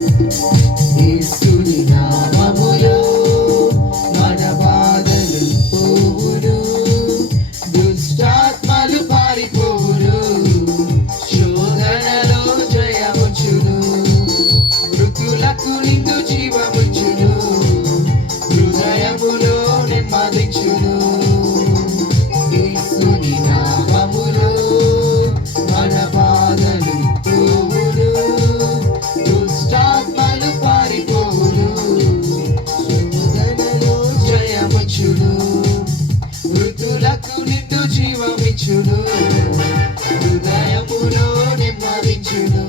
యేసుని నామములో మన బాధలు పోవును, దుష్టాత్మలు పారిపోవును, శోధనలో జయముచును, మృతులకు నిండు జీవముచును, హృదయములో నెమ్మదించును. యేసుని నామములో మన బాధలు పోవును, దుష్టాత్మలు పారిపోవును, శోధనలో జయముచును, మృతులకు నిండు జీవమిచ్చును, హృదయములో నెమ్మదించును.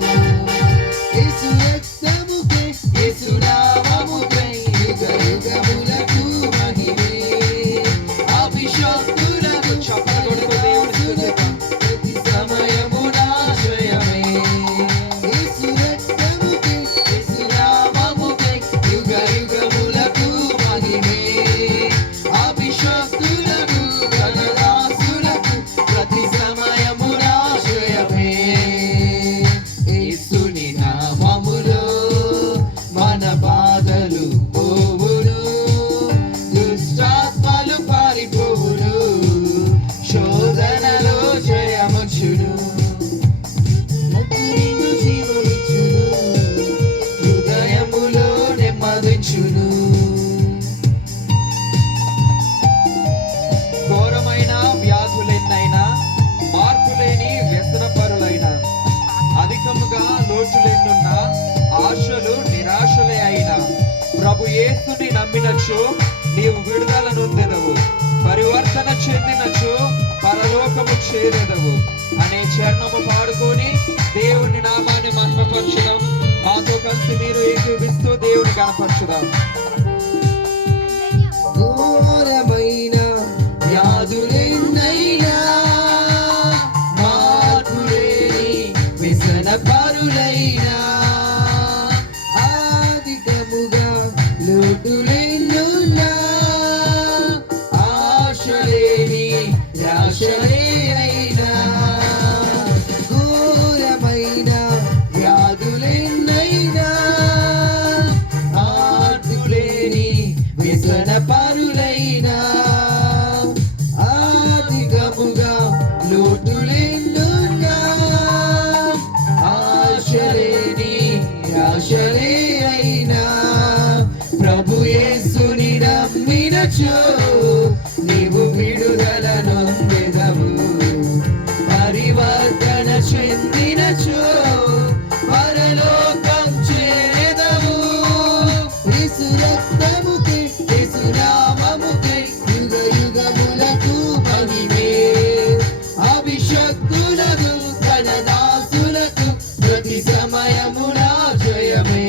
యేసు రక్తముకై, యేసు నామముకై యుగ యుగములకు మహిమే. అభిషక్తులకు చప్పట్లు దేవుని ప్రతి సమయమున జయమే. యేసు రక్తముకై, యేసు నామముకై యుగ యుగములకు మహిమే. అభిషక్తులకు ఘనదాసులకు ప్రతి సమయమున జయమే. యేసుని నామములో మన బాధలు పోవును, దుష్టాత్మలు పారిపోవును, శోధనలో జయముచును, నిండు జీవమిచ్చును, హృదయములో నెమ్మదించును. ఘోరమైన వ్యాధులెన్నైనా, మార్పులేని వ్యసనపరులైన, అధికముగా లోటులెన్నున్నా, ఆశలు నిరాశలే అయినా, ప్రభు యేసుని నమ్మినచో నీవు విడుదల నొందెదవు, పరివర్తన చెందినచో పరలోకము చేరెదవు అనే చరణము పాడుకొని దేవుని నామాన్ని మహిమపరచుదాం. మాతో కలిసి మీరు ఏకీవిస్తూ దేవుని కనపరచుదాం. ఘోరమైన వ్యాధులెన్నైనా, మార్పులేని వ్యసనపరులైనా, అధికముగా లోటులెన్నున్నా, ఆశలేని నిరాశలే అయినా, ఘోరమైన వ్యాధులెన్నైనా, మార్పులేని వ్యసనపరులైనా, అధికముగా లోటులెన్నున్నా, ఆశలేని నిరాశలే అయినా, ప్రభు యేసుని నమ్మినచో నీవు విడుదల నొందెదవు, పరివర్తన చెందినచో పరలోకం చేరెదవు. యేసు రక్తముకై, యేసు నామముకై యుగ యుగములకు మహిమే. అభిషక్తులకు ఘనదాసులకు ప్రతి సమయమున జయమే.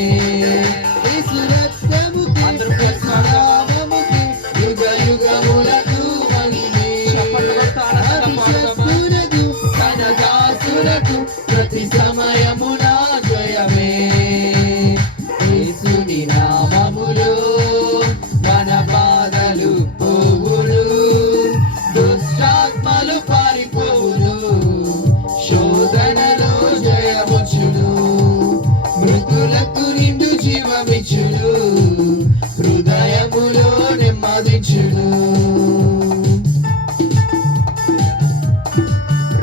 యేసు రక్తముకై, అందరూ కలిసి యేసు నామముకై యుగ యుగములకు మహిమే. చప్పట్లు కొడుతూ ఆనందంగా పాడుదామా? అభిషక్తులకు ఘనదాసులకు ప్రతి సమయమున జయమే. యేసుని నామములో మన బాధలు పోవును, దుష్టాత్మలు పారిపోవును, శోధనలో జయముచును, మృతులకు నిండు జీవమిచ్చును, హృదయములో నెమ్మదించును.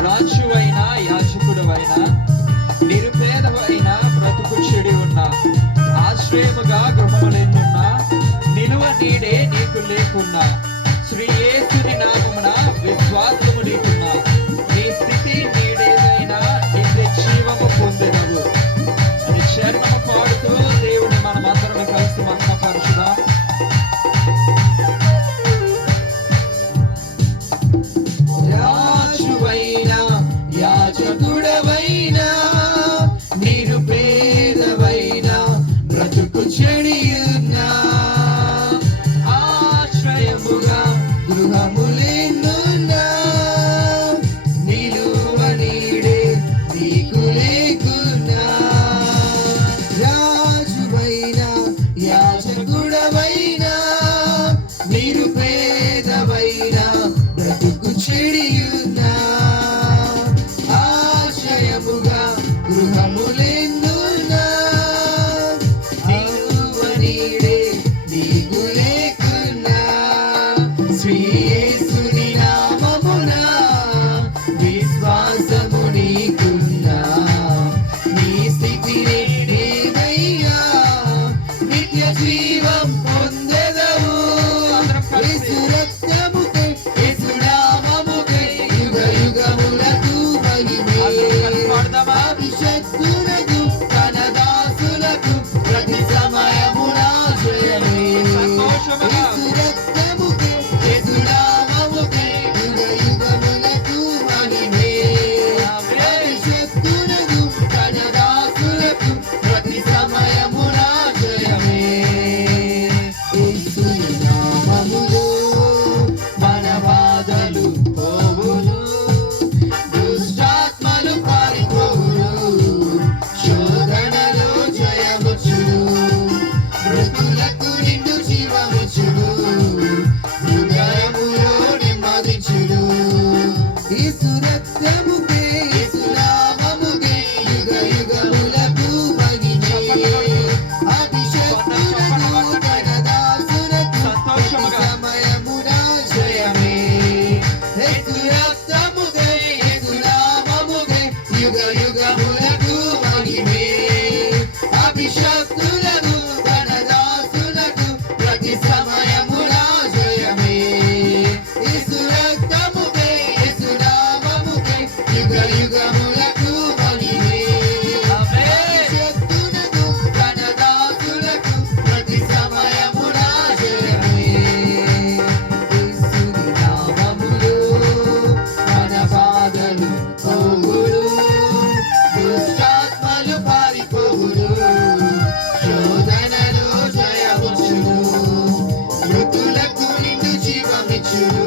రాజువైనా యాజకుడవైనా, నిరుపేదవైనా, బ్రతుకు చెడి ఉన్నా, ఆశ్రయముగా గృహములెన్నున్నా, నిలువ నీడే నీకు లేకున్నా, శ్రీ యేసుని నామమున విశ్వాసము నీకున్నా, నీ స్థితి నీడేదైనా నిత్య జీవము పొందెదవు అని చరణము పాడుతూ దేవుని మనమందరం కలిసి శత్రులకు తన దాసులకు ప్రతి సమయమునా జయమే. యేసు రక్తముకే యేసు నామముకే యుగ యుగములకు మహిమే. ఆమేన్. శత్రులకు తన దాసులకు ప్రతి సమయమునా జయమే. యేసుని నామములో మన బాధలు పోవును, దుష్టాత్మలు పారిపోవును, శోధనలో జయముచ్చును, మృతులకు నిండు జీవమిచ్చును.